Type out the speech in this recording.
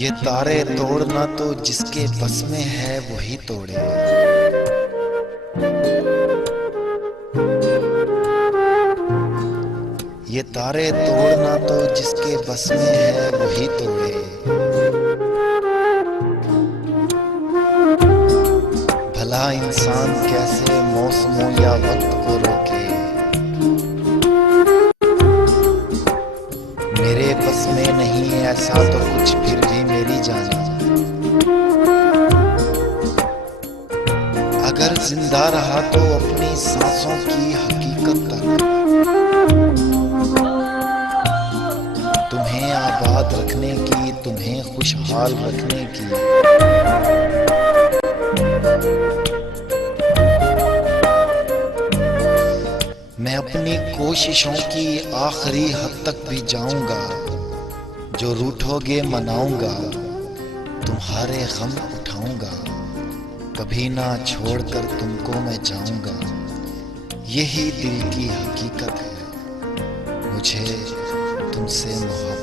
ये तारे तोड़ना तो जिसके बस में है वही तोड़े। ये तारे तोड़ना तो जिसके बस में है वही तोड़े। भला इंसान कैसे मौसमों या वक्त को रोके। मेरे बस में नहीं है ऐसा तो कुछ, फिर भी मेरी जान। अगर जिंदा रहा तो अपनी सांसों की हकीकत तक, तुम्हें आबाद रखने की, तुम्हें खुशहाल रखने की। मैं अपनी कोशिशों की आखिरी हद तक भी जाऊंगा। जो रूठोगे मनाऊंगा, तुम्हारे गम उठाऊंगा। कभी ना छोड़कर तुमको मैं जाऊंगा। यही दिल की हकीकत है, मुझे तुमसे मोहब्बत।